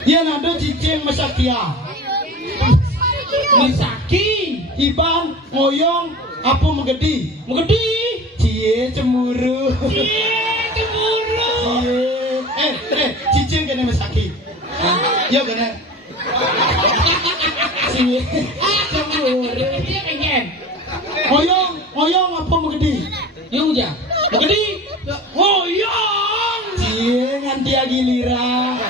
Dia nado cicing masakia. Misaki Iban ngoyong apa megedi? Megedi Cie cemburu. Cemburu. Cicing kena masaki. Yo kena. Cie cemburu. Dia pengen. Ngoyong apa megedi? Yung ja. Megedi. Ngoyong. Cie nganti giliran.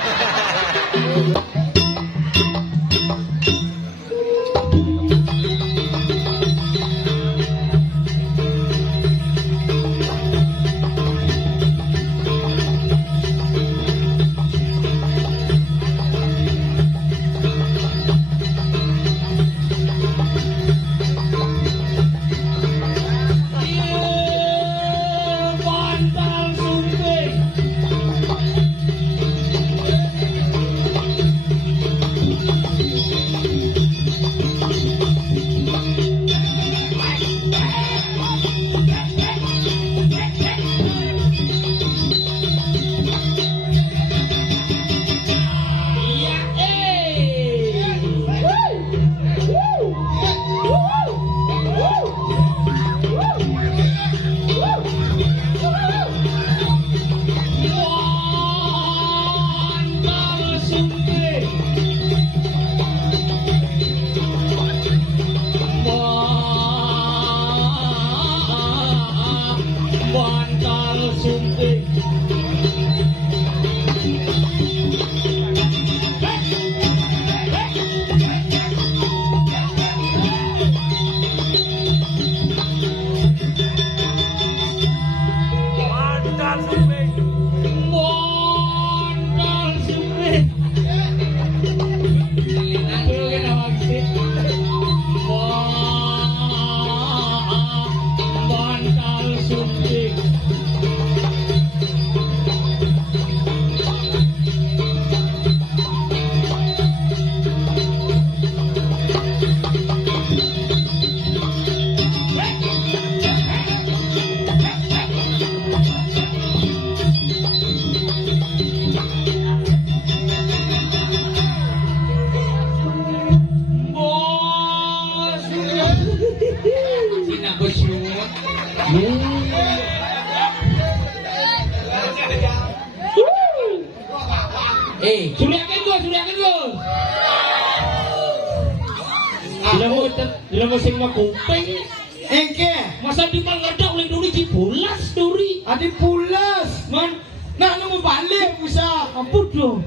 Bila musim kuping Engke masa di Manggadak oleh duri cipulas duri adi pulas man nak nemu balik bisa ampun dong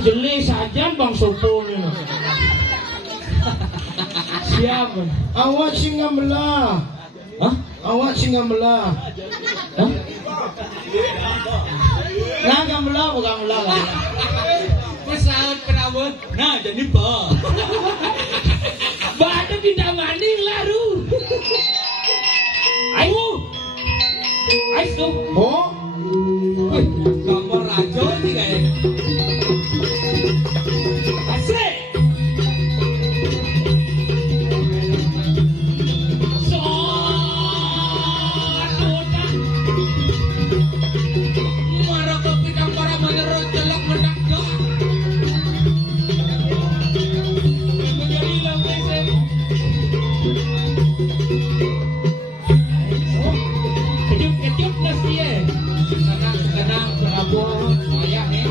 jelas saja bang sopo ni siap awak singa melah. Hah? Awak singa melah. Hah? Nah gambelah bukan melah kan? Pesawat kenapa? Nah jadi bah Bada pindah maning laru. Ayo. Ayo. Oh, Kamar raja ni kayak. Asik. Soda. Marah ke pindah para menerot jelek mendak doa. Kejut nasi eh. Tenang, berabot, ayah ni.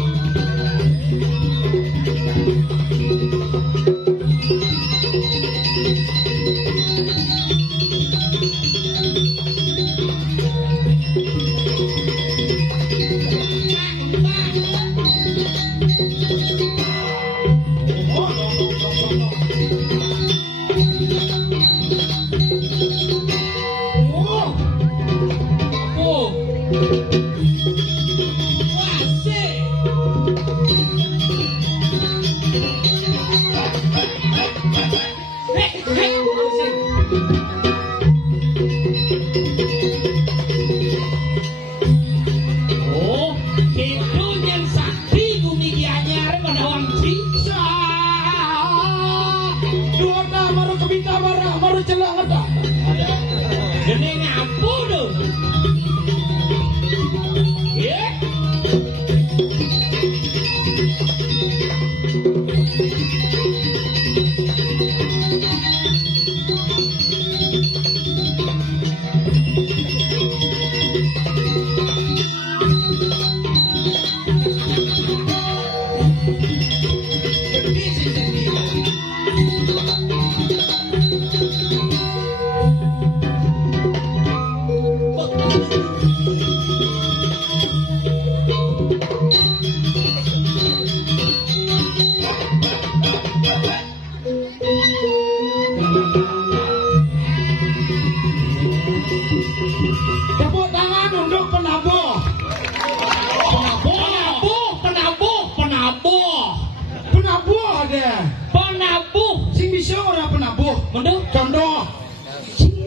penabuh ada. Penabuh. Sing bisa ora penabuh. Mendung. Contoh.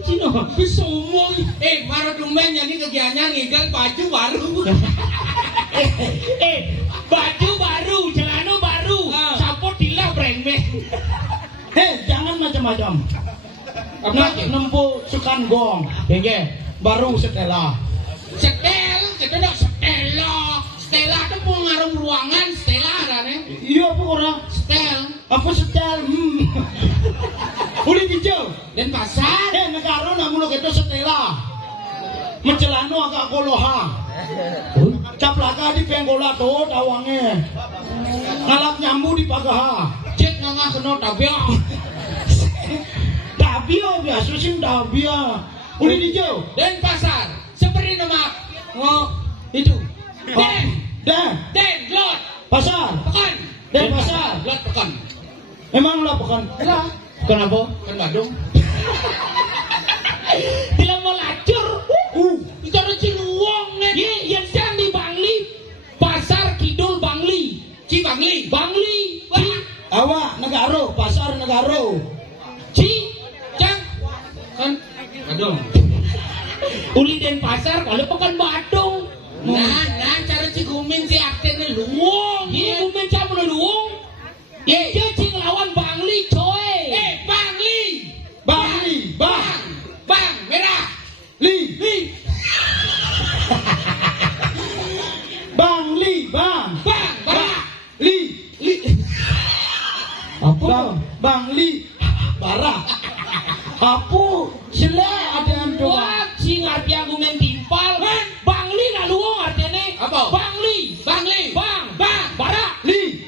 Cino. Bisa ngomong. Maro tumben jadi kegiatan ngigal baju baru. Baju baru, celana baru. Sapot dilah brengme. Jangan macam-macam. Apa? Nempuh sukan gong. Gege. Baru Stella. Stella itu pengaruh ruangan Stella ada nih. Iya apa ora? Apa setel? Uli hijau. Dan pasar. Negara namun lo gitu Stella. Mencelano agak koloha. Caplaka di penggola tuh tawangnya. Ngalap nyambu di pagaha. Cek nggak kena tabia. Tabia biasa sih tabia. Uli hijau. Dan pasar. Seperti nama. Oh itu. Den, lot. Pasar. Pekan. Den pasar. Lot pekan. Emang lah pekan. Lah. Kenapa? Kan Badung. Tidak mau lacur. Bicara Ciluwong nih. Yang sedang di Bangli. Pasar Kidul Bangli. Bangli. Awak negaro, pasar negaro. Cang. Kan Badung. Uli dan pasar kalau pekan Badung. Nah, cara Cigumin si aktifnya luwung. Gumin campur luwung. Dia cing lawan Bangli, coy. Bangli. Bang, merah. Li. Bangli, bang. Barak. Li. Apa? Bangli. Barak. Apa? Sele ada yang coba. Wah, cing arti aku main timpal. Bangli lah luwung artinya. Apa? Bangli. Bang. Barak. Li.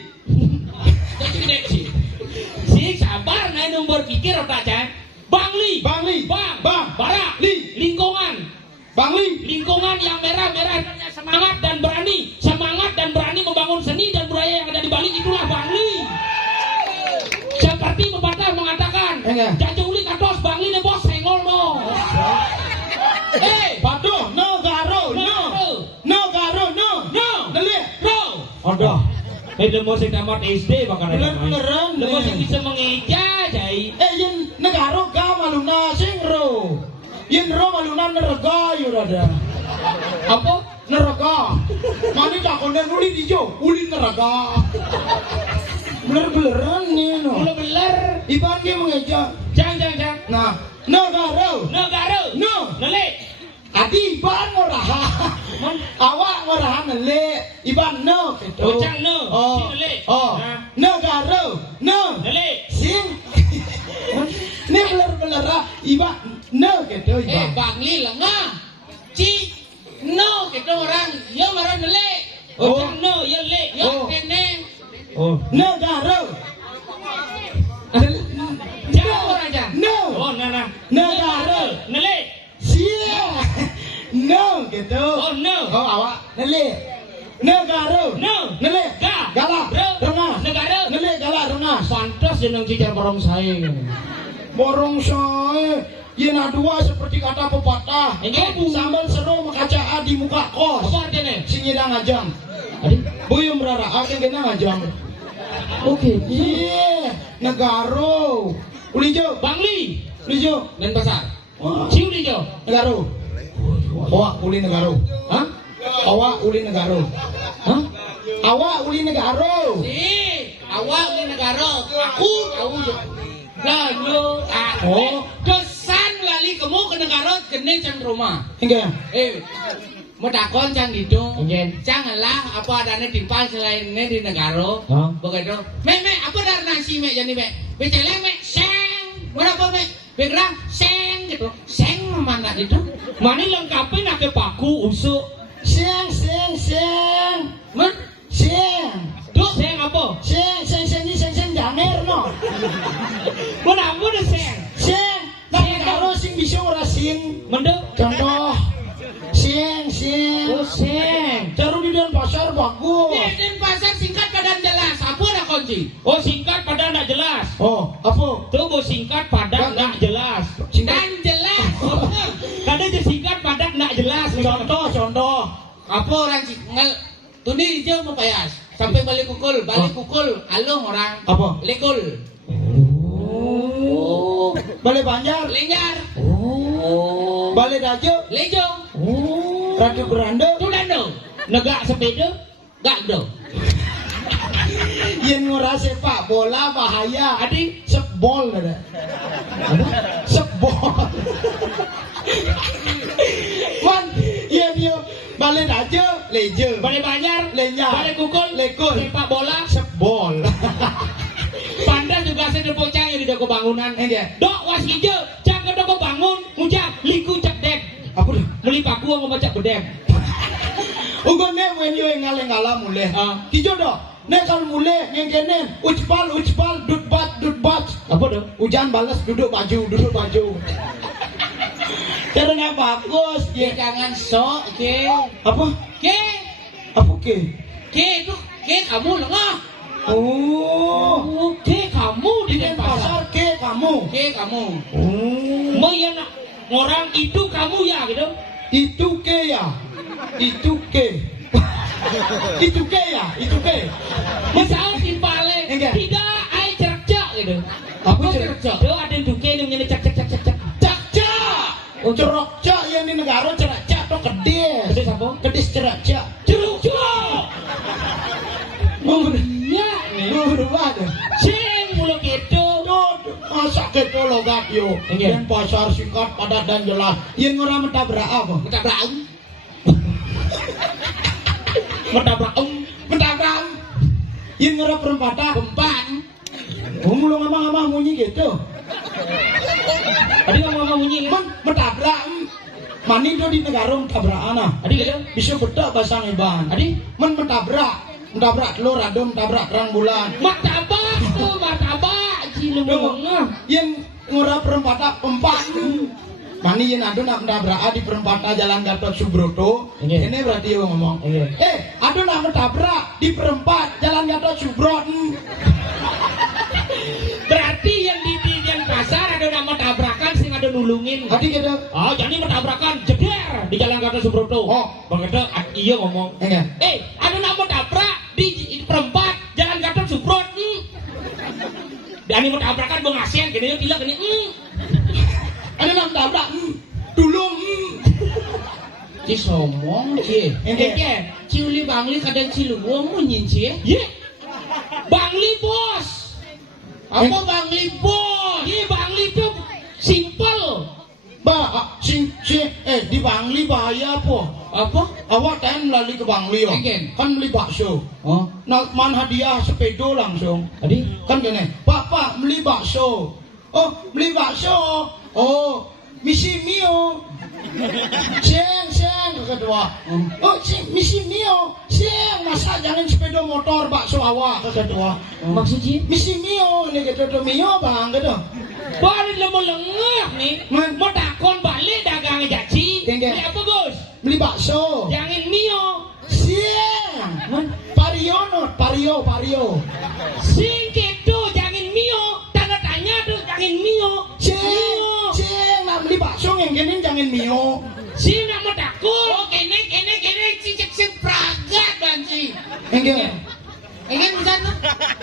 Si sabar naik nomor pikir apa aja? Bangli. Bang. Barak. Li. Lingkungan. Bangli. Lingkungan yang merah semangat dan berani membangun seni dan budaya yang ada di Bali, itulah Bangli. Seperti pepatah mengatakan, jajuli katos Bangli ne bos sengol no. Paduh, negaro, no. Neli. Aduh. Lemur sing tamat SD bakal ada. Beneran. Lemur sing bisa mengeja jai. Yen negaro ka maluna sing ro. Yen ro maluna nerga yo ada. Apa? Neraka. Mani tak konden uli dijo, uli neraka. Bener-beneran nih no. Beler. Iban dia mengeja. Jang. Nah, negaro. No. Nele. Adi iban ngoraha. Awak ngoraha nele. Iban no. Oh, jang no. Oh. Si nele. Negaro. No. Nele. Sing. Ini beler-beler iban no gitu iban. Bangli lengah. No, kita orang, yo marah nele. Oh. Jang no, yo le, yo teneng. Negaro. Jang orang jang. No. Oh, nana. Negaro. Nele. Sia. No gitu. Oh, no. Oh awak nele. Negaro. No. Nele. Gala. Rengas. Negara. Nele gala rengas. Pantas jeneng cicar borong saya. Borong saya. Yen dua seperti kata pepatah. Sambal seru makaca di muka kos. Apa artinya? Sinyidang ngajang. Adi? Buyum rara akan kena ngajang. Oke. Iya. Negaro. Ulijo. Bangli. Ulijo. Dan pasar. Wah. Ciu lijo. Negaro. Awak uli negaro. Hah? Awak uli negaro. Hah? Awak uli negaro. Awak di negara. Aku. Lah yo. Oh. Dosan lali kamu ke negara kene cang rumah. Hingga. Mau takon cang gitu. Ingin. Janganlah apa adanya timpal selainnya di negara. Begitu. Me apa dar nasi me jadi me. Becele me seng. Berapa me? Begerang seng gitu. Seng mana itu? Mani lengkapin ake paku usuk. Seng. Man? Seng. Duh seng apa? Seng janger no. Mana apa deh seng? Seng. Tapi kalau sing bisa ora sing. Mendek. Contoh. Seng. Oh seng. Caru di dan pasar bagus. Di pasar singkat padan jelas. Apa ada kunci? Oh singkat padan tidak jelas. Oh, apa? Tunggu singkat padan tidak jelas. Dan jelas. Kadang singkat padan tidak jelas. Contoh. Apa orang singkat? Tuni hijau mau payas. Sampai balik kukul. Halo orang. Apa? Lekul. Oh. Balai Banjar. Lenjar. Balai Dajo. Lejo. Radio Beranda. Tulando. Negak sepeda. Gak do. Yang ngurah sepak bola bahaya. Adi. Sebol ada. Sebol. Wan, iya dia. Balai Dajo. Lejo. Balai Banjar. Lenjar. Balai kukul. Lekul. Sepak bola. Sebol. Panda juga saya depocang yang di doko bangunan. Enggak. Dok was hijau. Cak ke doko bangun. Ngucap. Liku cak dek. Apa dah? Meli paku mau baca bedek. Ugo ne when you ngala mulai. Kijo dah. Ne kalau mulai ngengkenen. Ucpal dut bat. Apa dah? Hujan balas duduk baju. Karena bagus. Ya jangan sok ke. Apa? Ke. Apa ke? Ke itu ke kamu lengah. Oh. Ke kamu Di Denpasar ke kamu. Ke kamu. Oh. Mayan orang itu kamu ya gitu. Itu ke ya. Itu ke. Itu ke ya. Itu ke. Misal timpale Enggak. tidak ai cerak gitu. Apa cerak? Dia ada duke yang nyanyi cak. Cak. Oh, cerok cak yang di negara cerak cak to kedis. Kedis apa? Kedis cerak cak. Ceruk cak. Iya nih. Berubah deh. Sing mulo gitu. Masa gitu logat yo. Iya. Denpasar singkat padat dan jelas. Yang orang mentabrak apa? Mentabrak Mentabrak. Yang orang perempatan. Pempan. Mulu ngomong munyi gitu. Tadi ngomong bunyi kan? Mentabrak. Mani do di negara mentabrak anak. Tadi gitu. Bisa bedak bahasa ngeban. Tadi mentabrak telur adom mentabrak terang bulan. martabak tuh martabak cilungnya. Yang ngora perempatan empat. Mani yang adon nak mentabrak di perempatan Jalan Gatot Subroto. Iya. Ini berarti yo ngomong. Iya. Adon nak mentabrak di perempat Jalan Gatot Subroto. Berarti yang di pasar ada nama tabrakan sing ada nulungin. Tadi kita. Jadi bertabrakan jeder di Jalan Gatot Subroto. Oh. Bangeda iya ngomong. Enggak. Ada nama tabrak di perempat Jalan Gatot Subroto. Dan ini tabrakan bang ASEAN gini gila gini. Ada nak mentabrak. Dulung. Ci somong ci. Ciuli bangli kadang cilungong munyin ci. Ye. Bangli bos. Apa bangli bos? Ye bangli tuh simple. Di Bangli bahaya apa? Apa? Awak kan melalui ke Bangli yo. Kan beli bakso. Oh. Nak man hadiah sepeda langsung. Tadi Kan gini, Pak beli bakso. Oh, beli bakso. Oh, misi mio. Seng kedua. Oh, misi mio. Seng masa jangan sepeda motor bakso awak kedua. maksudnya? Misi mio ini gitu mio bang gitu. Baru lemu lengah nih. Mau takon balik dagang jaci. Enggak. Beli apa Gus? Beli bakso. Jangan mio. Siang. Pario. Sing kedo jangan mio. Tanda tanya tuh jangan mio. Siang. Nak beli bakso yang gini jangan mio. Sing nak mau takon. Oh kene cicek sepragat banci. Enggak. Ingin misalnya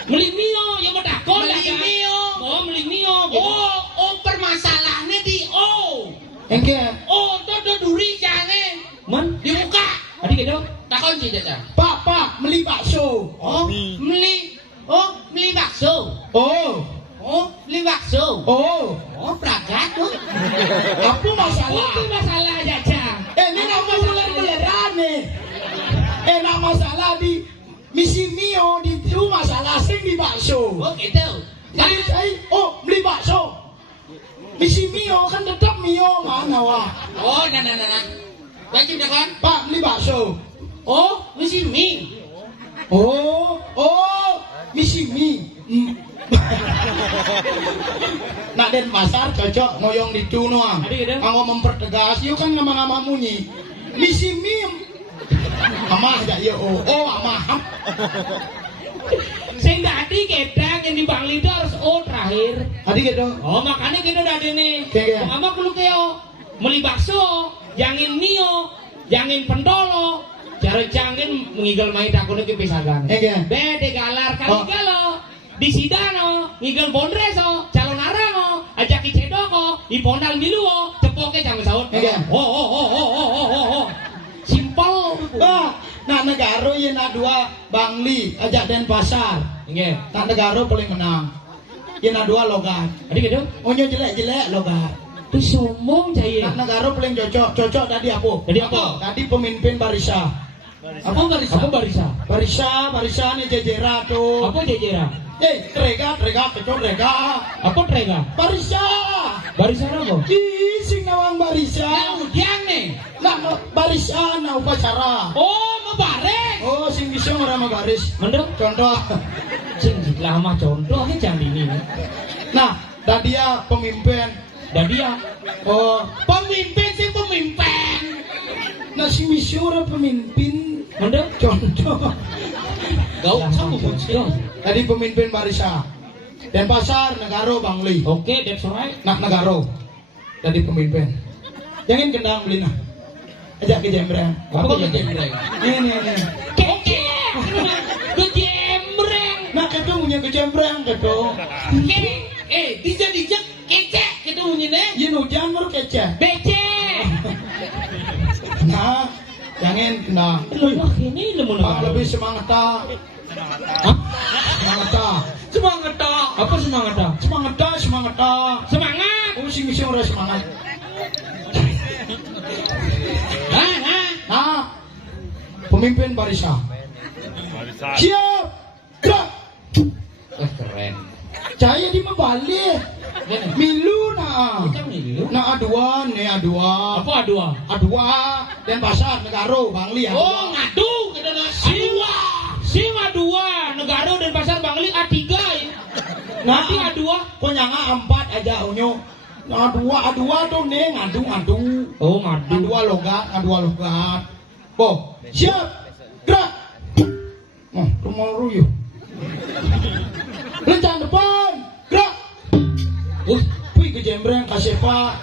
beli mio yang mau takon. Beli mio. Oh beli mio. Oh permasalahannya di Enggak. Tuh duri jangan. Dibuka. Tadi gitu. Takon sih jajan. Pak, beli bakso. Beli bakso. Beli bakso. Pragat tuh. Apa masalah? Itu masalah jajan. Ini nama ular-ularan nih. Nak masalah di misi mio di itu masalah sing di bakso. Oh gitu. Jadi saya, beli bakso. Misi mio kan tetap mio mana wah. Nah. Baca kan? Pak, beli bakso. Misi mie. Misi mie. Nak Denpasar cocok ngoyong di tuno. Anggo mempertegas, yuk kan ngama-ngama munyi. Misi mie. Amah aja ya amah. Sing tadi kedang yang di Bangli itu harus terakhir. Tadi gitu. Makanya kita udah ada nih. Kayak. Mama kulo keo. Beli bakso, jangan mio, jangan pendolo, Jare cangin ngigel mai takune ki pisagan. Ege. Bede galar kali galo. Di sidano ngigel bondreso, calon arango, ajaki cedoko, ipondal miluo, cepoke jam saut. Ege. Oh. Simpel. Nak negara ye nak dua Bangli ajak Denpasar. Nggih. Nak negara paling menang. Ye nak dua logat. Adi gitu. Onyo jelek-jelek logat. Tu sombong jaya. Nak negara paling cocok tadi apa? Tadi apa? Tadi pemimpin Barisa. Apa barisa? Apa barisa? Barisa ni jejera tuh. Apa jejera? Trega, kecok trega. Apa trega? Barisa. Barisa apa? Sing nawang Barisa. Udiang nih. Nak Barisa na upacara. Oh, mabareng. Oh, sing bisa orang baris. Mendem. Contoh. Sing lama contoh ini jam ini. Nah, dan dia pemimpin. Dan dia. Oh, Pemimpin sih pemimpin. nah sing bisa orang pemimpin. Mendem. Contoh. Gak usah ngomong. Tadi pemimpin Barisa. Denpasar, negara Bangli. Oke, that's right. Nak negara. Tadi pemimpin. Jangan kendang beli nah. Ajak ke Jembreng. Apa ke Jembreng? Ini. Keke. Ke Jembreng. Nah, kita punya ke Jembreng gitu. Dijak kece kita bunyinya. Yin hujan baru kece. Bece. Nah, jangan kendang. Wah, ini lemon Lebih semangat tak. Hah? Semangat tak. Semangat tak. Apa semangat tak? Semangat tak, semangat tak. Semangat. Oh, sing bisa orang semangat. Nah, pemimpin Barisa. Siap. Gerak. Keren. Cahaya di membalik. Milu nah. Kita milu. Nah aduan, nih aduan. Apa adua? Adua Denpasar, negara Bangli ya. Oh, ngadu kita nak Siwa dua negara dan pasar Bangli A3 ya. Nanti A2 kok nyanga 4 aja unyu. Nah adua tuh nih ngadu. Oh, ngadu. Adua logat. Boh, siap. Gerak. Oh, rumah ruyu. Lencang depan. Gerak. Wih ke Jembreng kasih Pak.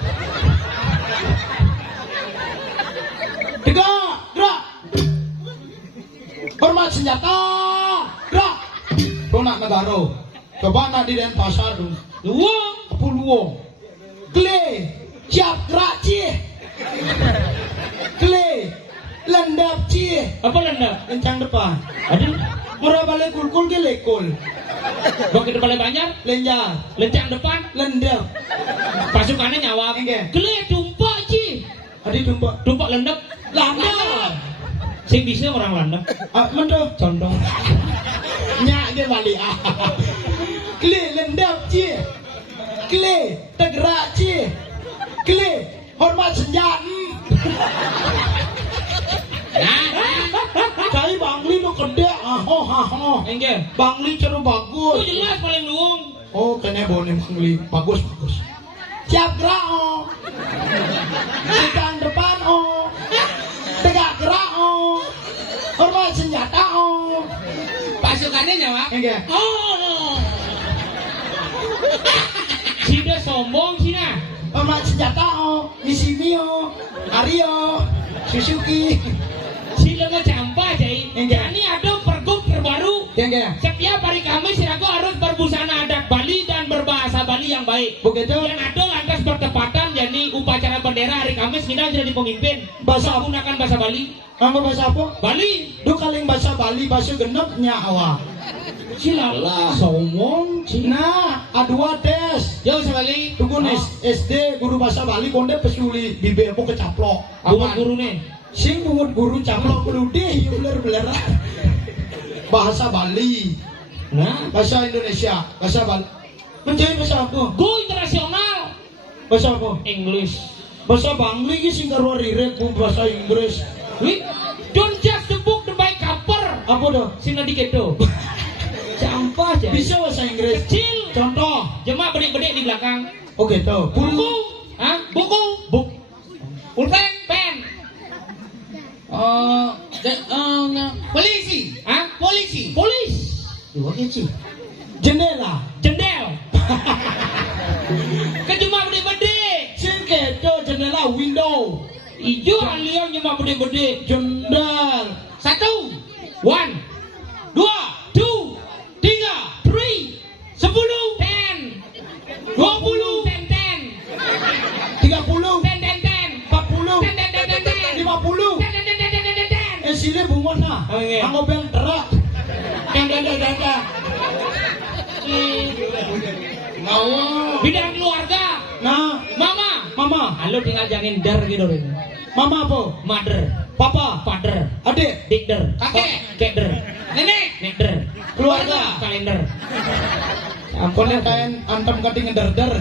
Tegak, gerak. Hormat senjata. Gerak. Donak negara. Coba nak di Denpasar dulu. Luwung. Kle. Siap gerak cie. Kle. Lendap cie. Apa lendap? Lencang depan. Aduh, Murah balik kulkul ke lekul. bawa ke depan banyak. Lenjar. Lencang depan. Lendap. Pasukannya nyawa. Enggak. Gele tumpak ci. Adi tumbak. Tumpak lendap. Landap. Sing bisa orang landap. Mentok. Condong. Nyak dia balik. Kle lendap cie. Kle tegrak cie. Kle hormat senjata. Cai Bangli lo gede. Enggak. Bangli ceru Oh, bagus. jelas paling luung. Oh, kena boleh Bangli. Bagus. Siap gerak oh. Tekan depan oh. Tegak gerak oh. Hormat senjata oh. Pasukannya nyawa. Enggak. Oh. Sida sombong sina. Hormat senjata oh. Misimio, Ario, Suzuki. Sila ngecampa jai. Enggak. Ini ada pergub terbaru. Enggak. Setiap hari Kamis Sirago harus berbusana adat Bali dan berbahasa Bali yang baik. Begitu. Yang ada lantas bertepatan jadi upacara bendera hari Kamis kita jadi pemimpin. Bahasa Menggunakan bahasa Bali. Anggo bahasa apa? Bali. Duh kaleng bahasa Bali bahasa genepnya awak. Silalah. Sombong. Nah, A2 tes. Jauh sekali. Tunggu nih, SD guru bahasa Bali konde pesuli bibir aku kecaplok. Apa guru nih? Sing bungut guru caplok perlu deh beler bahasa Bali. Nah, Bahasa Indonesia, bahasa Bali. Menjadi bahasa apa? go internasional. Bahasa apa? English. Bahasa Bangli ki sing karo rirek bu bahasa Inggris. We don't judge the book by cover. Apa dah? Sina dikedo. Campah aja. Bisa bahasa Inggris. Kecil. Contoh. Jemaah bedik-bedik di belakang. Oke tuh. Buku. Hah? Buku. Buk. Pulpen. Pen. Polisi. Hah? Polisi. Polis. Dua kecil. Jendela. Jendel. Ke jemaah bedik-bedik. Sing keto jendela window. Ijo alian jemaah bedik-bedik. Jendel. 1, 2, 3, 10, 20, 10, 10, 30, 10, 40, 10, 50. Sini bungon na. Oh, iya. Ang obeng terak. Dada. Mau. bidang keluarga. Nah, Mama. Halo tinggal jangan dar gitu ini. mama apa? Mother, Papa, father, adik, dikder, kakek, kekder, nekder, keluarga. kalender. Ampun ya kain antem kading ngeder-der.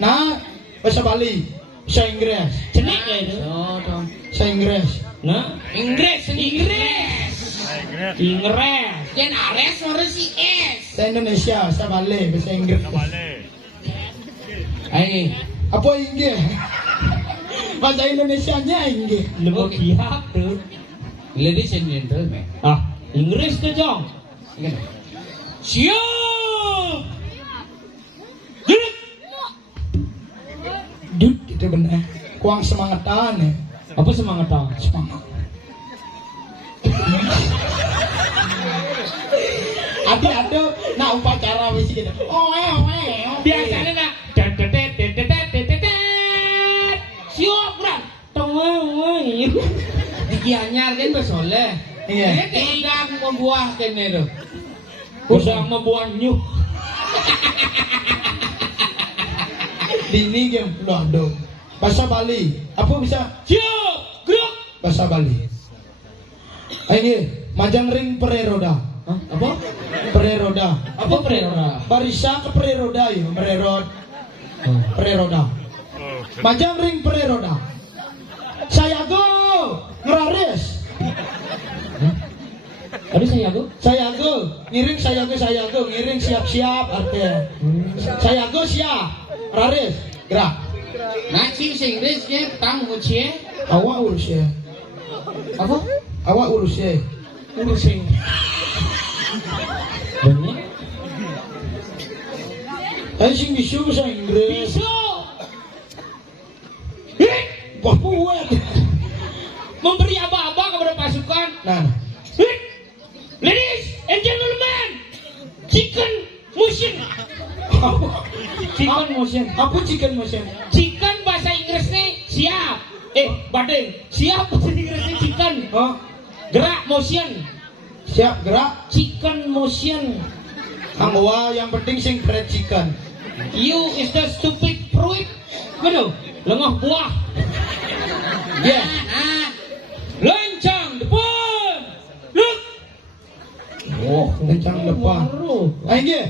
Nah, bahasa Bali, bahasa Inggris, Cenik ya itu. bahasa Inggris. Nah, Inggris. Jan Ares harus si S. Bahasa Indonesia, bahasa Bali, bahasa Inggris. Ayo, Apa Inggris? Bahasa Indonesianya Inggris. lebih pihak tuh. Ladies and gentlemen. Inggris tuh Jong. Siap. Dud, itu benar. Kuang semangetan ya. Apa semangat tau? Semangat. Ada, nah upacara wis gitu. Biasanya nak. Siap bro. Tengah. Dikianyar kan bersoleh. Iya. Dia tidak membuahkan itu. Udah membuahnya. Dini game londo. Bahasa Bali. Apa bisa? Siap. Gerak. Bahasa Bali. Ayo, majang ring pereroda. Hah? Apa? Pereroda. Apa pereroda? Barisa ke pereroda ya, pereroda. Majang ring pereroda. Saya go ngeraris. Tadi saya Saya go, ngiring siap-siap artinya. Saya go siap. Raris, gerak. Nah, sih Inggris ya, tang mucie. Awak urus ya. Apa? Awak urus ya. Urusin. Banyak. Ayo sing bisu bahasa Inggris. Bisu. Wah buat. Memberi aba-aba kepada pasukan. Nah, Ladies and gentlemen, chicken motion. Chicken motion. apa chicken motion? Chicken bahasa Inggrisnya siap. Badeng. Siap bahasa Inggrisnya chicken. Oh, Gerak motion. siap gerak. Chicken motion. Angwa yang penting sing fried chicken. You is the stupid fruit. Betul. Lengah buah. Ya. Lancang depan. Look. Oh, kencang depan. Ayo,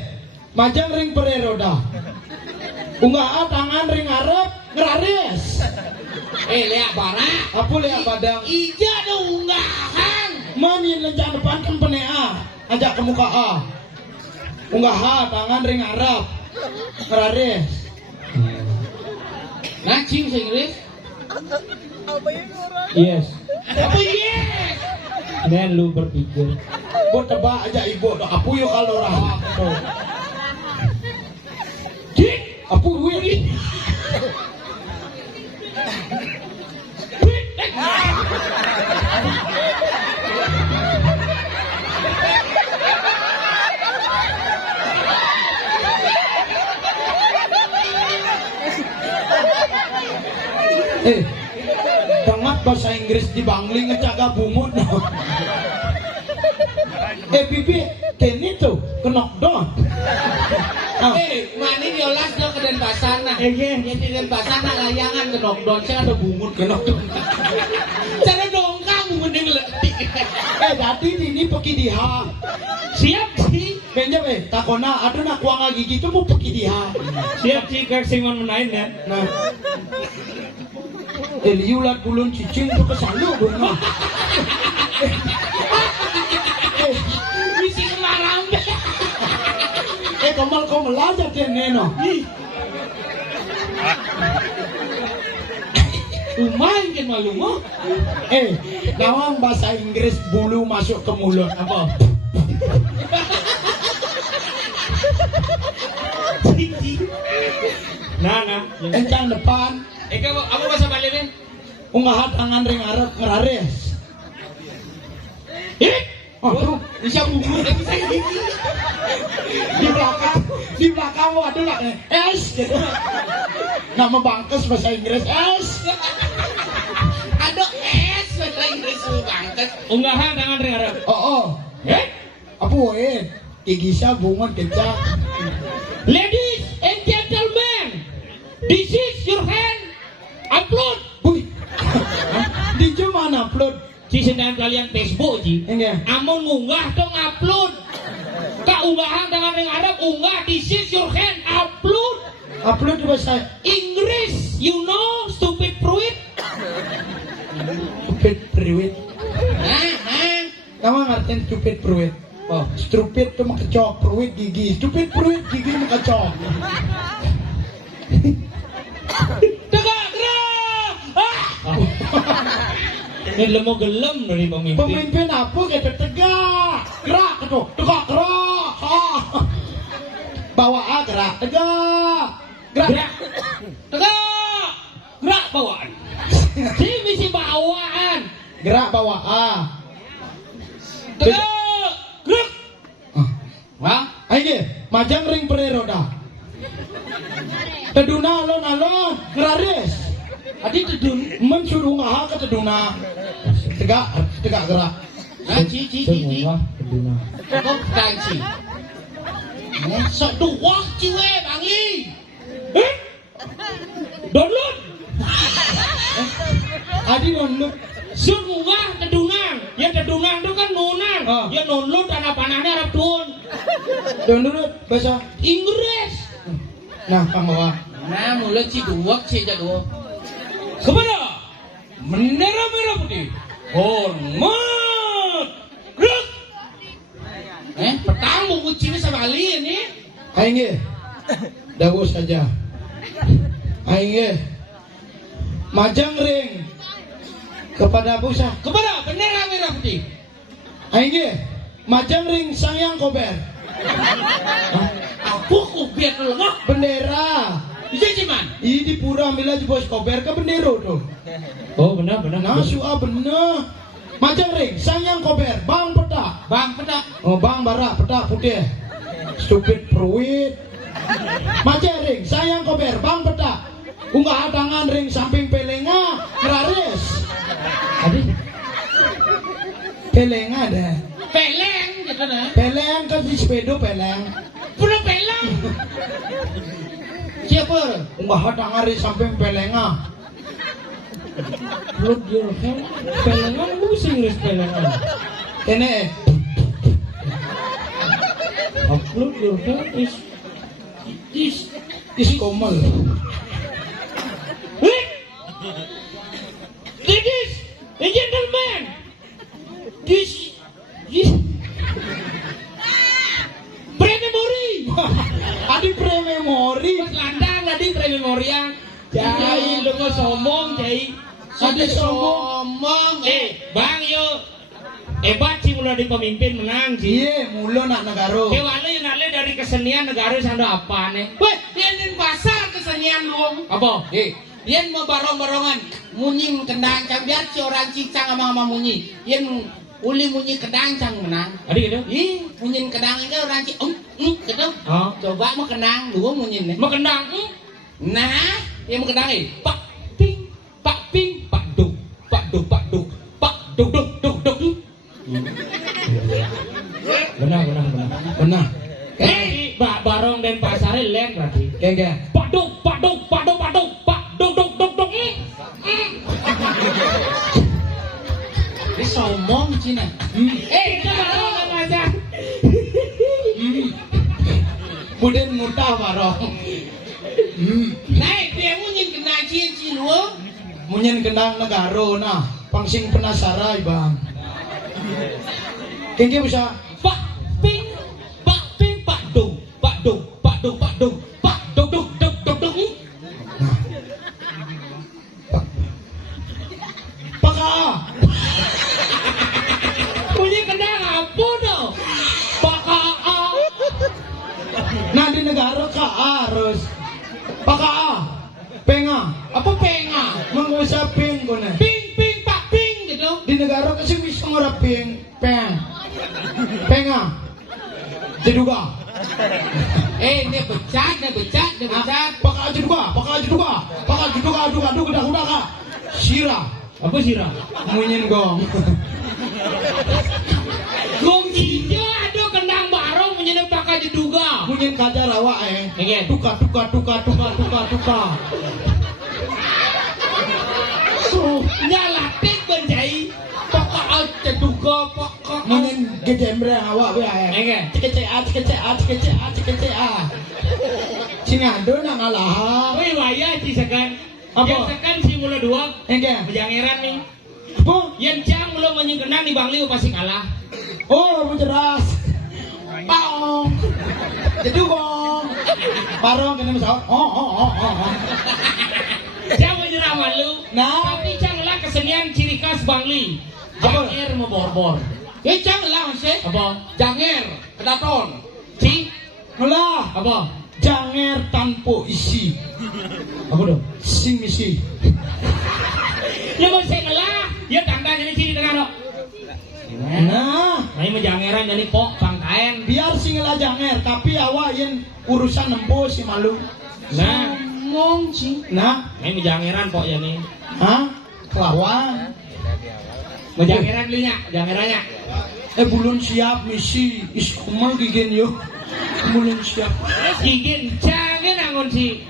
majang ring pereroda. Unggah tangan ring arep ngeraris. Lihat barak. Apa lihat badang? Ija ada unggahan. Manin lencang depan kan penea. Ajak ke muka A. Unggah tangan ring arep ngeraris. Nah, cium Inggris. Yes. Apa yes? Dan lu berpikir. Buat tebak aja ibu. Apa yuk kalau rahak tu? Dik. Apa wih? Banget bahasa Inggris di Bangli ngecaga bungut. Bibi, kini tuh ke knockdown. Mani diolas do ke Denpasar nah. Iya. Ya di Denpasar nah layangan ke knockdown. Saya ada bungut ke knockdown. Cara dongkang mending letik. Tadi ini pergi di H. Siap sih. Benja takona ada nak kuang gigi itu mau pergi di H. Siap jika Simon menaik ya. Nah, liulat bulun cicing itu kesalu bunga. Misi kemarang. Komal aja dia neno. Lumayan kan malu mo. Nawang bahasa Inggris bulu masuk ke mulut apa? Nah. Kencang depan. Kamu apa bahasa Bali nih? Ungahat tangan ring arep ngeraris. Aduh, Bisa bubur, bisa gigi. di belakang waduh lah es gitu. Nama bangkes bahasa Inggris es. Aduh es, bahasa Inggris banget. Unggahan tangan ring harap. Oh, apa wae? Gigisa bungon kecap. Ladies and gentlemen, this is your hand. Upload. Wih. Di mana upload? Si sendan kalian Facebook ji. Enggak. Amun ngunggah dong upload. Kak unggahan dengan yang Arab unggah this is your hand upload. Upload di bahasa Inggris, you know stupid fruit. stupid pruit. Nah. Kamu ngertiin stupid pruit? Oh, Stupid tuh makecok, pruit gigi. Stupid pruit gigi makecok. tegak gerak. Ini lemo gelem dari pemimpin. Pemimpin apa kita tegak? Gerak tuh, tegak gerak. Bawa gerak, tegak. Gerak. Tegak. Gerak bawaan. Si misi bawaan. Gerak bawa Tegak. Gerak. Wah, Ayo, majang ring pereroda. Teduna alon-alon, ngeraris. adi tedun. Mensuruh ngaha ke teduna. Tegak gerak. Nah, ci. Semua keduna. Kok kanci. Sok duwah ciwe bangi. Download. Adi nonluk. Sur munggah tedunang. Ya tedunang itu kan nunang. Ah. Ya nonlud tanah panahnya Arab tun. Nonluk bahasa. Inggris. Nah, kang bawa. Nah, mulai ci duwak ci jago. Kepada merah putih. Hormat. Gerak. Petang buku cini sekali ini. Ayo, dawu saja. Ayo, majang ring kepada busa. Kepada bendera merah putih. Ayo, majang ring sangyang kober. Aku biar kelengah. Bendera. Bisa cuman. Ini di pura mila di bos kober ke bendera tuh. Oh benar. Nah, suah bener. Majang ring sangyang kober, bang peta. Bang pedak. Oh, bang bara peta putih. Stupid pruit. Majang ring sayang kober, bang peta. Unggah tangan ring samping pelenga, ngeraris. Adi. Pelenga deh. Peleng gitu nah. Peleng kan di sepedo peleng. Pulau peleng. Siapa? Unggah tangan ring samping pelenga. Upload your hand. Pelengan bahasa Inggris pelengan. Ini Upload your hand is komel. Ladies and gentlemen, this pre-memory. Adi pre-memori. Mas landang tadi pre-memorian. Jai, lu kok sombong, Jai. Adi sombong. Bang yo. Hebat sih mulai di pemimpin menang sih. Iya, mulo nak negaro. Kewala yang nale dari kesenian negara sanda apa nih? Weh, yang pasar kesenian dong. Apa? Yang mau barong-barongan, munyi kendang cang biar si orang cicang sama munyi. Yang uli munyi kendang cang menang. Adi gitu. Ih, munyi kendang ini orang cicang, gitu. Oh. Coba mau kendang dua munyi nih. Mau kendang. Nah, yang mau kendang ini, pak ping, pak duk, pak duk, pak duk. Benar. Benar. Barong dan pasare len berarti. Kayak Pak duk. Ini sombong Cina. Kita barong aja. Kemudian mudah barong. Naik dia munyin kena cici lu. Munyen kendang negaro nah, pangsing penasaran bang. Kengke bisa Pak ping, pak duk. Paka. Bunyi kendang apa dong? Paka. Nah di negara ka harus paka. Penga. Apa penga? Mengusap ping kone. Ping, pak ping gitu. Di negara kasi bisa ngora ping peng. Penga. Jeduga. Ini becat. Pakal jeduga. Duga. Sira. Apa sirah? Munyin gong. Gong hijau aduh kendang barong menyenep pakai jeduga. Munyin kajar awak Nggih. Tuka. Nyalatik benjai. Pokok jeduga pokok. Munyin gedembre awak we Nggih. Cekece. Sing ado nang ngalah. Wih waya cisekan. Apa? Yang sekan si mula dua. Engke. Pejangeran nih. Bu. Yang cang mula menyengenang di Bang Liu pasti kalah. Oh, menjeras. Paong. Jedugong. Parong kena mesawat. Oh. Cang menyerah malu. Nah. Tapi cang lah kesenian ciri khas Bang Li. Apa? Janger membor-bor. Cang lah sih. Apa? Janger, kedaton. Ci? Nulah. Apa? Janger tanpa isi. Apa dong? Sing misi. Ya mau saya ngelah. Ya tangga jadi ciri tengah dok. Nah, Ini menjangeran jadi pok pangkaen. biar sing lah janger, tapi awak yang urusan nempo si malu. Nah, Ngomong sih. Nah, ini menjangeran pok ya nih. hah? Kelawan. Menjangeran dulu nya, jangerannya. Belum siap misi. Iskumal gigen yo. Belum siap. Gigin jangan angon si.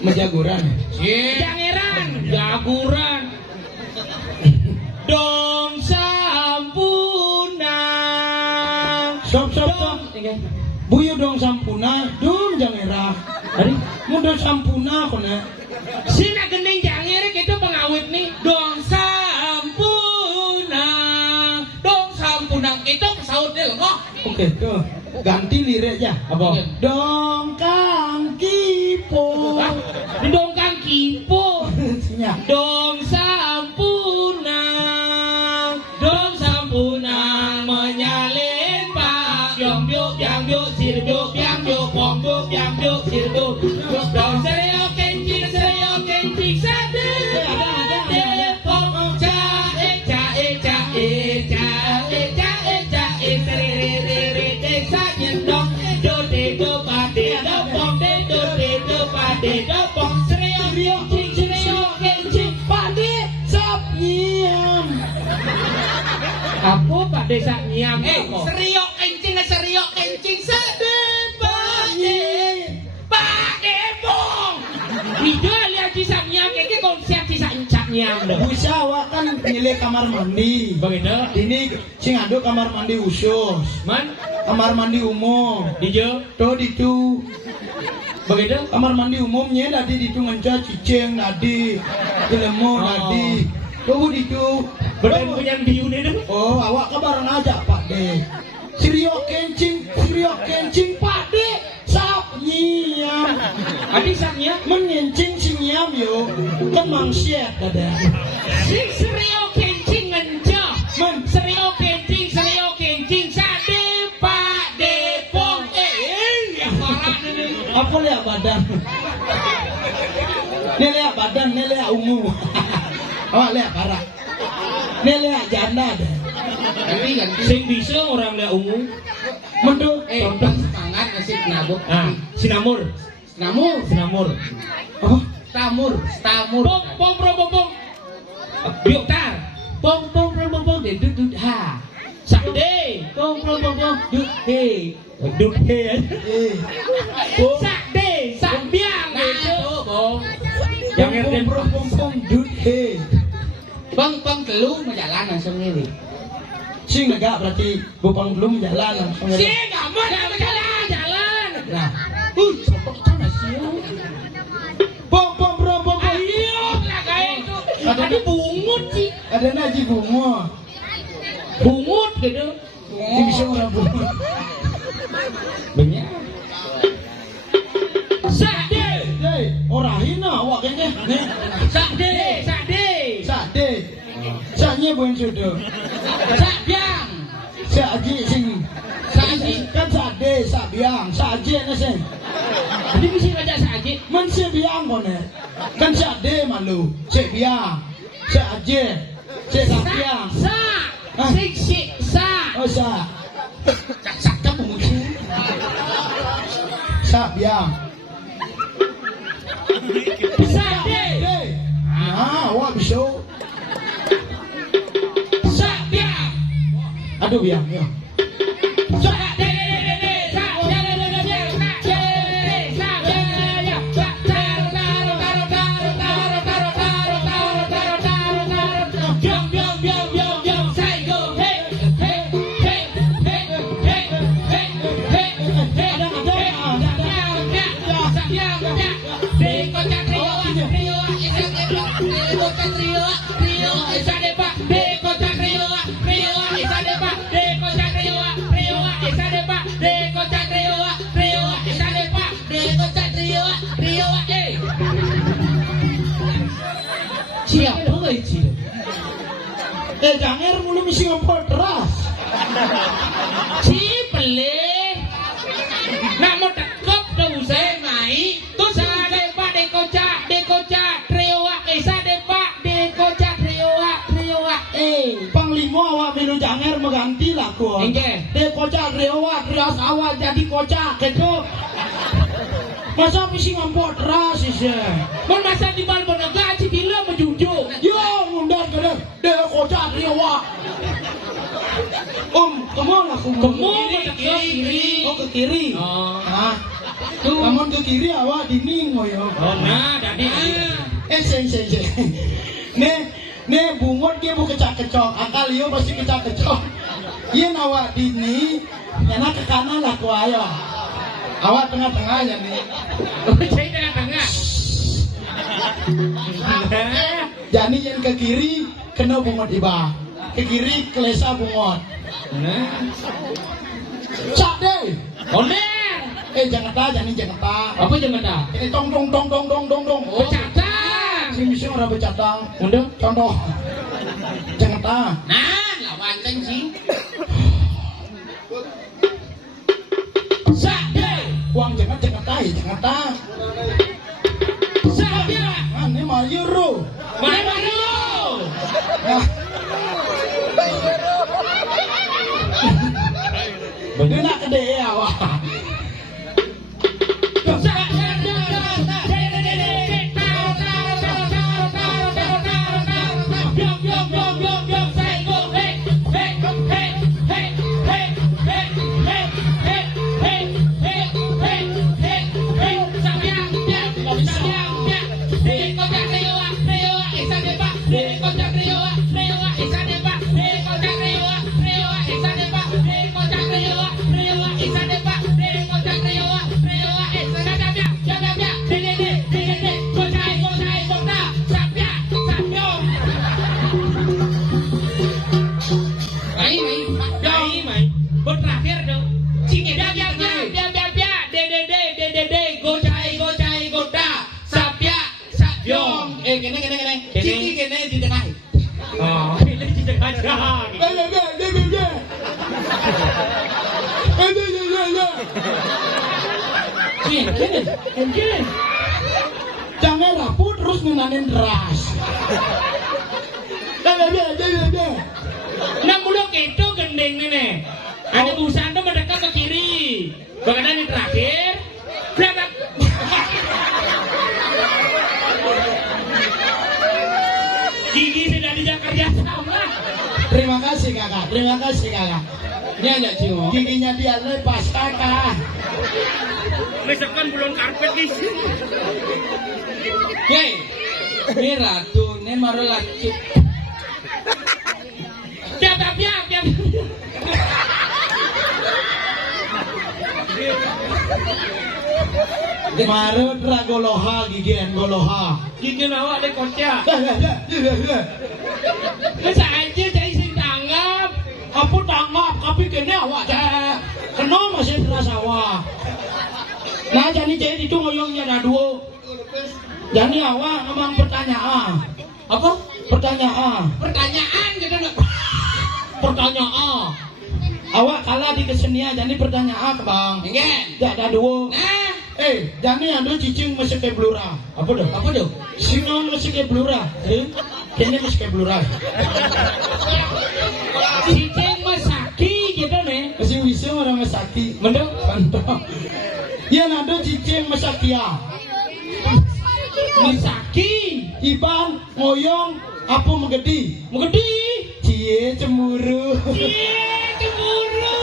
Menjaguran. Jangeran, jaguran. Dong sampuna. Stop. Buyu dong sampuna, dong jangerah. Ari? Mudah sampuna kona. Sina gendeng jangere gitu pengawit nih. Dong sampuna itu kesaut dia loh. Oke, tuh. Ganti lirik ya. Apa? Dong kang kipo. Di dongkang kipo. Sinya. Dong sampuna menyalin pak. Yang biuk sirbiuk pom biuk sirbiuk. Dong sereo kencing sade. Depok cae serere desa nyendong. Do pade dopong sereo kencing Pade sap nyiam. Apa Pak Desa Nyam? Seriok kencing sade Pak Depong. Video lihat Cisak Nyam, kayak konsep Cisak Nyam dong. Bisa awak kan milih kamar mandi. Bagaimana? Ini sing ado kamar mandi khusus. Man, Kamar mandi umum. Dijo, Tuh ditu. bagaimana? Kamar mandi umumnya tadi ditu ngenca cicing tadi. Dilemo tadi. Tuh ditu. Berdan punya biu nih dong. Oh, awak kabaran aja Pak De. Seriok kencing Pak De. Sap nyiam. Adi saknya, Menyencing si nyiam yo. Kan mangsiat dada. si serio kencing ngencah. Serio kencing sade Pak Depong. Ya parah nih. Apa lihat badan? Nih lihat badan, nih lihat ungu. Awak lihat parah. Nih lihat janda deh. Ganti. Sing bisa orang lihat ungu. Mendung. Semangat ngasih nabuk. Ah, sinamur. Sinamur. Oh, Stamur. Pong. Biuk tar. Pong. Dut ha. Sakde. Pong. Dut he. Dut he. Sakde. Sakbiang. Pong. Jangan den pom dut he. Pong telu menjalan langsung ini. Sing negak berarti bupang belum jalan langsung. Si kamu jalan. Nah, Sopok sana sih. pom. Ayo, lah kayak itu. Ada bungut sih. Ada naji bunga. Bungut gitu. Ini bisa orang bunga. Banyak. Sakde. Hei, orang hina awak kayaknya. Nih, Sakde. sade. Saknya bukan sudah. Sakbiang. Saji sing. Saji. Kan sade, sabiang, saje nasi. Jadi bisa ngajak sakit. Man sebiang kone. Kan sade malu. Sebiang. Saje. Cek sapiang. Sa. Hah? Sik sa. Oh sa. Sak kamu mungkin. Sapiang. Sa de. Hey. Ah, wah bisa. Sa dia. Aduh biang ya. Sa de de de. Sa de de de de. Sa de. Sa de ya. Sa taro taro taro taro taro taro taro taro taro taro taro. Biang biang biang biang biang. Say go hey hey hey hey hey hey hey hey. Sa biang biang. De kocak trio trio. De kocak trio trio. Esa de pa. De kocak trio trio. Esa de pa. De kocak trio trio. Esa de pa. De kocak trio trio. Esa de pa. De kocak trio trio. Siapa itu? Janger mulu mesti ngompol deras. Si pelih. Nak mau tekep dah usai mai. Tu sade pa de kocak trio. Esa de pa de kocak trio trio. Panglima awak melu janger mengganti lah ku. Engke. De kocak rewat beras awak jadi kocak gitu. Masa mesti ngompol deras sih. Mun masa di bal bonega ci bila menjujuk. Yo ngundang kene de kocak rewat. Kemana aku? Kemu kiri. Oh ke kiri. Oh. Ah. Tu. Namun ke kiri awak dining ngoyo. Oh nah tadi. Seng. Ne bungot dia bu kecak-kecok. Akal yo pasti kecak-kecok. Yen awak dini, nyana ke kanan lah ku ayo. Awak tengah-tengah ya nih. Oh saya tengah-tengah. Jadi yang ke kiri kena bungot iba. Ke kiri kelesa bungot. Cak deh.Onder. Jangan ta, jangan ta. Apa jangan dah? Ini dong. Oh cacang. Si misi orang bercatang. Under. Contoh. Jangan ta. Nah, lawan kan sih. Sade. Uang jangan ta. Sade. Ini mah euro. Mana Mario? Nah. Dia nak gede awak. Kene di tengah. Oh, ini di tengah. Kene. Jangan rapuh terus nunanin deras. Nah muluk itu gendeng nenek. Ada busan tuh mendekat ke kiri. Bagaimana yang terakhir? Berapa? Gigi sudah dijak kerja sama. Terima kasih kakak. Ya ya Cimo. Giginya dia lepas kakak. Misalkan belum karpet guys. Hei, ini ratu, ini maru laki. Biar. Marut ragoloha gigian goloha. Gigi awak ada kocak. Masa aja jadi sing tanggap. Apa tanggap tapi kene awak cek. Kena masih terasa awak. Nah jadi itu ngoyongnya ada dua. Jadi awak memang pertanyaan. Apa? Pertanyaan. Pertanyaan gitu nggak? Pertanyaan. Awak kalah di kesenian jadi pertanyaan ke bang. Enggak. Tidak ada dua. Nah, Jadi ada cicing masih ke blura. apa tuh? Sinong masih ke blura. Kene mesti kayak blurai. Cicing Masaki gitu nih. Masih bisa orang Masaki. Mendong. Mantap. Ya nado cicing Masakia. Misaki. Iban ngoyong apa menggedi? Menggedi. Cie cemburu. Cemburu.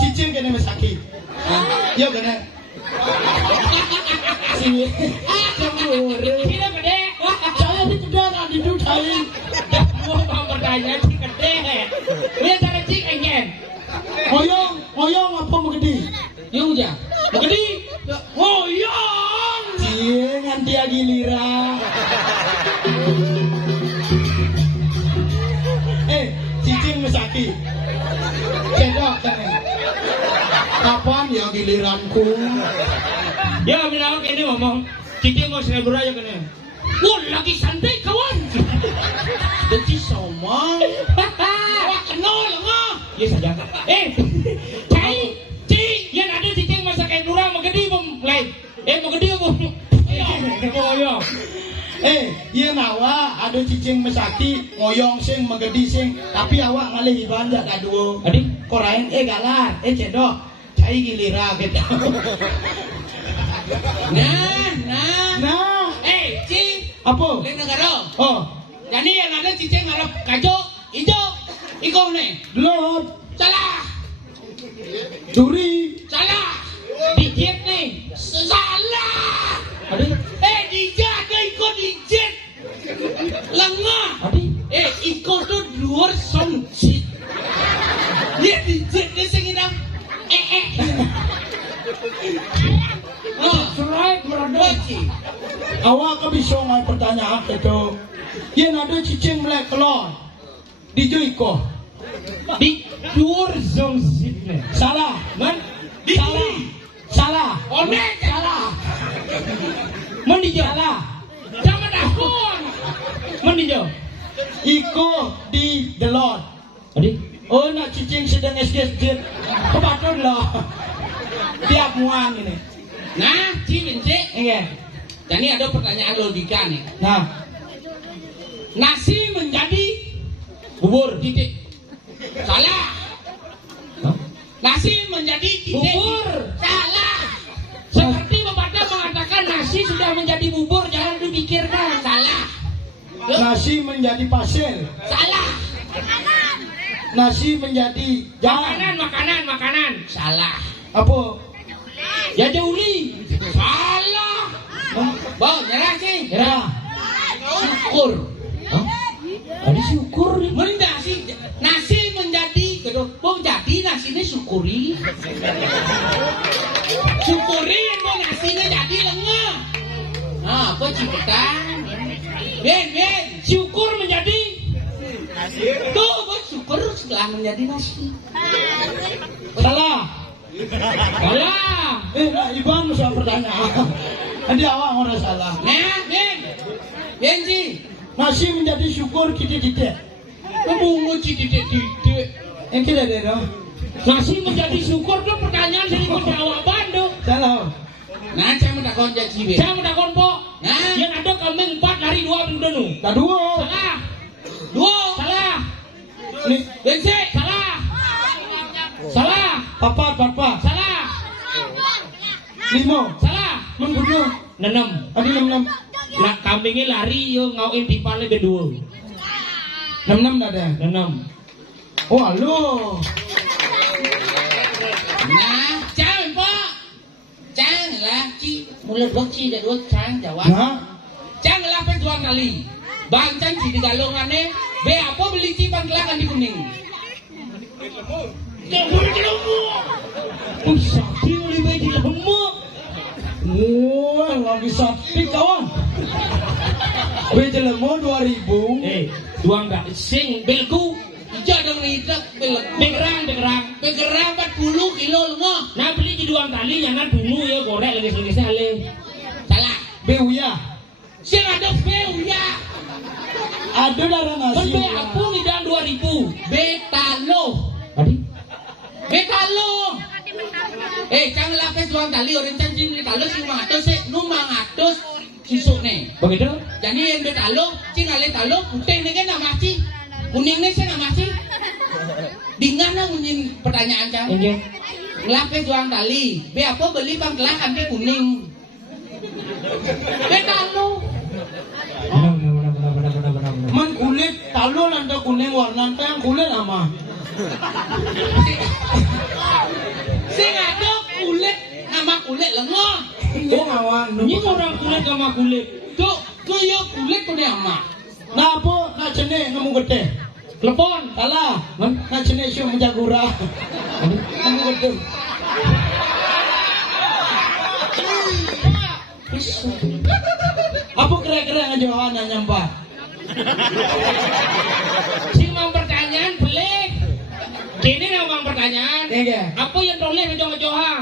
Cicing kene Masaki. Yo kene. Cie cemburu. Kira gede. Saya di kendaraan di dudai. Mau bertanya si gede. Dia cara cik engen. Ngoyong apa menggedi? Yung ja. Menggedi. Ngoyong. Cie nganti giliran. Cicing Masaki. Cedok kene. Kapan ya giliranku? Ya bilang ini ngomong. Cicing mau seribu aja kena. Wah lagi santai kawan. Deci sama. Wah kenal lah. Ya saja. Cai, yang ada cicing masak kayak dura menggedi mulai. Menggedi ngoyong. Iya nawa ada cicing Masaki ngoyong sing menggedi sing tapi awak ngalih iban jak kaduo. Adik, Korain galar, cedok. Cai gilira gitu. Nah. Cing. Apa? Lain negara. Oh, Jadi yang ada cicing Arab kajo, hijau, iko nih. Lord, Salah, duri, salah. Dijit nih. Salah. Adik, Dijat nih, iko dijit. Lengah. adik. Iko tuh luar somsit. Dia dijit dia sengidang. Strike berada. Baci. awak kebisa ngai pertanyaan itu. Yen ada cicing melek kelon. Di Joiko. Di luar zone sini. Salah. Man, Salah. Onek. Salah. mendijo. Salah. Jangan dahun. Mendijo. Iko di The Lord. Adik, Oh nak cicing sedang SD. Kepatul lah. Tiap muan ini. Nah, cimin cik. Iya. Jadi ada pertanyaan logika nih. Nah, Nasi menjadi bubur. titik. Salah. Hah? Nasi menjadi titik. Bubur. Salah. Seperti pepatah mengatakan nasi sudah menjadi bubur, jangan dipikirkan. Salah. nasi menjadi pasir. Salah. Nasi menjadi jalan. Makanan. Salah. Apa? Jaja uli. Salah. Bang, nyerah sih. Ya. Syukur. Hah? Adik syukur nih. Mendah sih. Nasi menjadi kedua jadi nasinya syukuri. Syukuri yang mau nasinya jadi lengah. Nah, apa cipitan? Ben, Syukur menjadi tuh, apa syukur setelah menjadi nasi. Salah. salah. Nah, Iban mesti pertanyaan. Nanti awak orang salah. Nah, Ben sih. Nasi menjadi syukur kita. Kamu titik. Yang kita ada dong. Nasi menjadi syukur tuh pertanyaan sini pun jawaban tuh. Salah. Nah, saya minta konjak sih, Ben. Saya menakon po. Nah, Yang ada kambing 4 lari 2 berdenu. Tak dua. Salah. dua. Salah. Nih, Ben sih. Salah. Salah. papat. Salah. 5. Salah. Menggunakan. Nenem. Ada 6. Nah, kambingnya lari yo ngauin tipale kedua. 6 ada. Nenem. Oh, halo. Nah, jangan Pak. Janganlah Ci. Mulai blok Ci dan dua jangan jawab. Nah, Janganlah penjual kali. Bang Cang Ci di galongannya. Be apa beli Ci pangkelangan di kuning. Sakti oleh bayi di lemak. wah lagi sakti kawan. Beja lemon 2000. Dua enggak. Sing belku. Ija dong ridak belak. Begerang. Begerang 40 kilo lengah. Nah beli di 2 kali jangan dulu ya gorek lagi sale. Salah. Beuya. Sing ada beu ya. Ada darah Kan nasi. be aku nih dan 2000. Betalo. Tadi Betalo. Jangan lapis 2 kali orang Cang Ci betalo sing 500 sih. Nu 500 sisuk nih. Begitu? Jadi yang dia taluh, cing ale taluh, putih nih kan nama sih. Kuning nih sih nama sih. Dingana ngunyin pertanyaan cang. Inggih. Ngelape juang tali, be apa beli bang kelak ambil kuning. Be taluh. Benar. Man kulit talu nanti kuning warna yang kulit ama. Sing ada kulit, nama kulit lengo. Ini awan. Ini orang kulit sama kulit. Tuh, kaya kulit tuh dia ama. Nah apa nak jenis kamu gede? Telepon. Salah. Man? Nak jenis syuk menjagura. Kamu gede. Apa kira-kira ngejohan yang nyampak? Si mang pertanyaan belik. Kini mang pertanyaan. Iya. Apa yang toleh ngejoh-ngejohan?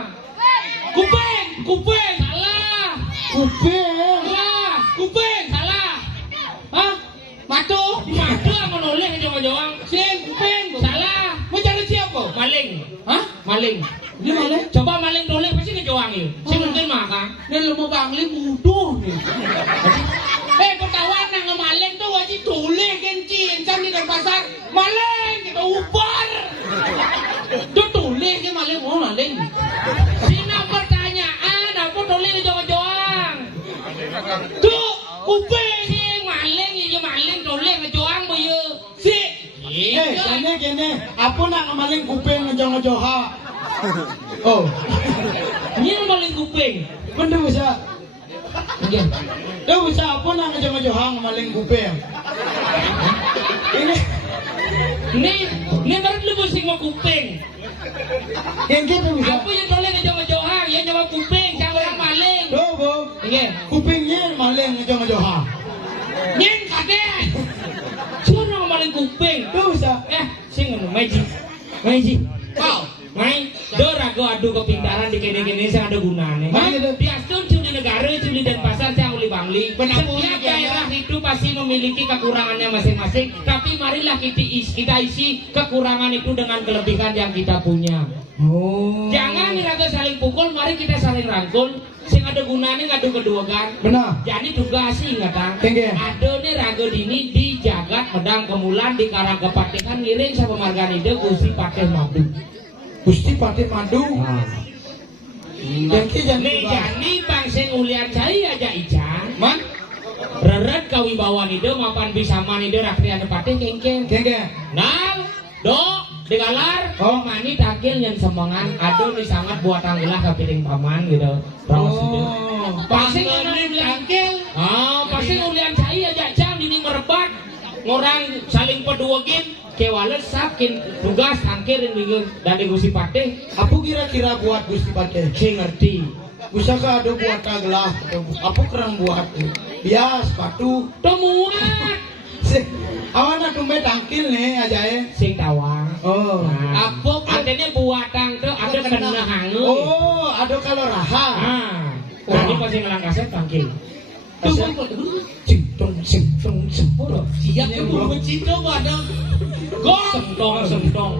Kuping. Salah. Kuping. Salah. Kuping. Salah. Hah? Matu, Madu apa noleh ngejoh-ngejohan? sing kuping. Salah. Mau cari siapa? Maling. Hah? Maling. Ini malah. Coba maling toleh pasti ngejohan yuk. Si mungkin makan. Ini lemu bangli muduh nih. Ketahuan nang maling tuh wajib tulis kencing di pasar. Maling kita ubar. Tuh tulis ke maling mau maling. Sina pertanyaan apa toleh ngejoh-ngejohan? Tuh kuping. Si maling iya maling toleh ngejohan bu yuk. Si. Gini. Apa nak ngemaling kuping ngejoh-ngejoha? Oh, Ini maling kuping. bener bisa. Iya. Dia bisa apa nak ngejoh-ngejoha ngemaling kuping? Ini baru lu pusing mau kuping. Yang gitu bisa. Apa yang toleh ngejoh-ngejohan? Ya jawab kuping, jangan orang maling. Tuh, Bu. Iya. Kupingnya maling ngejoh-ngejoha. Nyen kadek. Cuma maling kuping. Tuh bisa. Sing ngono Maji. Wow. Mai, do rago adu kepintaran di kene-kene sing ada gunane. Mai, gitu. Di Astun cumi negara, cumi Denpasar, saya uli Bangli. Setiap daerah itu pasti memiliki kekurangannya masing-masing. Tapi marilah kita isi kekurangan itu dengan kelebihan yang kita punya. Oh. Jangan rago saling pukul, mari kita saling rangkul. Sing ada gunane ngadu kedua kan. Benar. Jadi tugas sih nggak Tinggi. Ada nih rago dini di jagat medang kemulan di karang kepatikan ngiring sama marganide gusti pakai madu. Gusti Patih Madu. Yang jangan Nih jadi bang sing ulian saya aja ican. Man. Reret kawibawan ide mapan bisaman ide rakrian patih kengkeng. Gengge. Nang, do, digalar, Oh. mani takil yang semangan, aduh nih sangat buat tanggilah kepiting paman gitu. Rawas ide. Oh. Pasti Panggilan tangkil. pasti ulian saya aja jam ini merebat. Orang saling peduagin, kewales sakin tugas angkirin minggu dari Gusti Patih. Apa kira-kira buat Gusti Patih? Saya ngerti. Bisa ka ada buat gelas? Apa kerang buat? Bias, sepatu. Temuan, Awan aku main tangkil nih aja ya. sing tawang. Oh. Nah, apa artinya buatan tuh ada kena hangus. Oh, ada kalau raha. Nah, ini pasti ngelang kaset tangkil. Sing tong. Siap ke bumbu cinta wadang. Sentong.